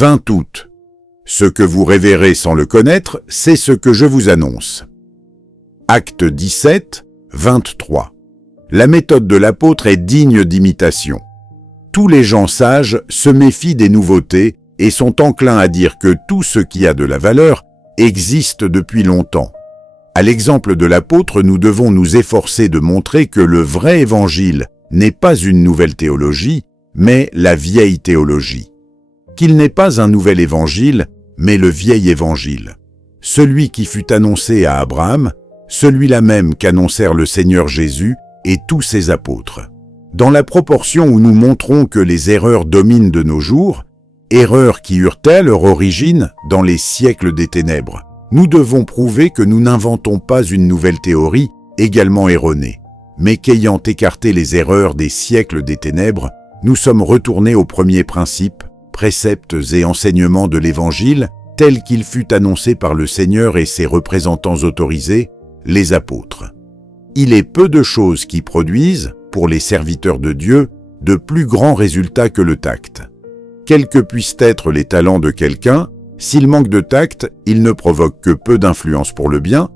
20 août. Ce que vous révérez sans le connaître, c'est ce que je vous annonce. Acte 17, 23. La méthode de l'apôtre est digne d'imitation. Tous les gens sages se méfient des nouveautés et sont enclins à dire que tout ce qui a de la valeur existe depuis longtemps. À l'exemple de l'apôtre, nous devons nous efforcer de montrer que le vrai évangile n'est pas une nouvelle théologie, mais la vieille théologie. Qu'il n'est pas un nouvel évangile, mais le vieil évangile. Celui qui fut annoncé à Abraham, celui-là même qu'annoncèrent le Seigneur Jésus et tous ses apôtres. Dans la proportion où nous montrons que les erreurs dominent de nos jours, erreurs qui eurent-elles leur origine dans les siècles des ténèbres, nous devons prouver que nous n'inventons pas une nouvelle théorie également erronée, mais qu'ayant écarté les erreurs des siècles des ténèbres, nous sommes retournés aux premiers principes, préceptes et enseignements de l'Évangile tel qu'il fut annoncé par le Seigneur et ses représentants autorisés, les apôtres. Il est peu de choses qui produisent, pour les serviteurs de Dieu, de plus grands résultats que le tact. Quels que puissent être les talents de quelqu'un, s'il manque de tact, il ne provoque que peu d'influence pour le bien,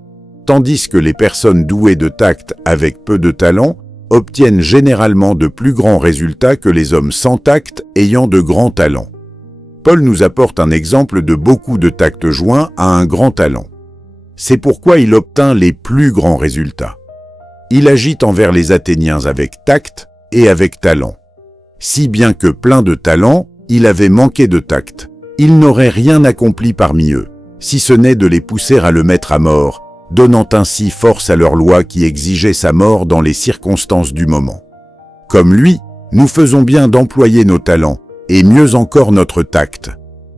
tandis que les personnes douées de tact avec peu de talent obtiennent généralement de plus grands résultats que les hommes sans tact ayant de grands talents. Paul nous apporte un exemple de beaucoup de tact joint à un grand talent. C'est pourquoi il obtint les plus grands résultats. Il agit envers les Athéniens avec tact et avec talent. Si bien que plein de talent, il avait manqué de tact. Il n'aurait rien accompli parmi eux, si ce n'est de les pousser à le mettre à mort, donnant ainsi force à leur loi qui exigeait sa mort dans les circonstances du moment. Comme lui, nous faisons bien d'employer nos talents, et mieux encore notre tact.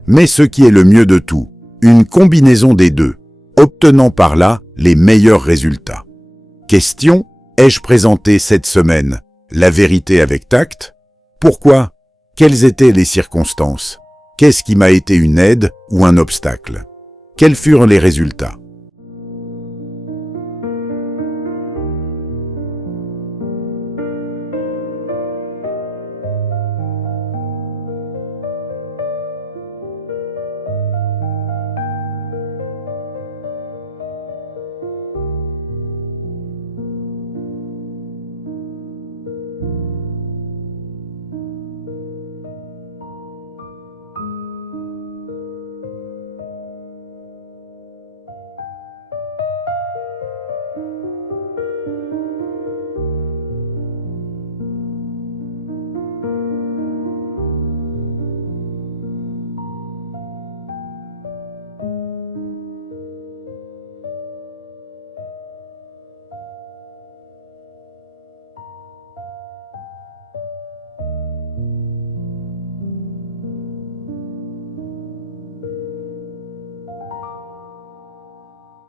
Mais ce qui est le mieux de tout, une combinaison des deux, obtenant par là les meilleurs résultats. Question: ai-je présenté cette semaine la vérité avec tact? Pourquoi? Quelles étaient les circonstances? Qu'est-ce qui m'a été une aide ou un obstacle? Quels furent les résultats?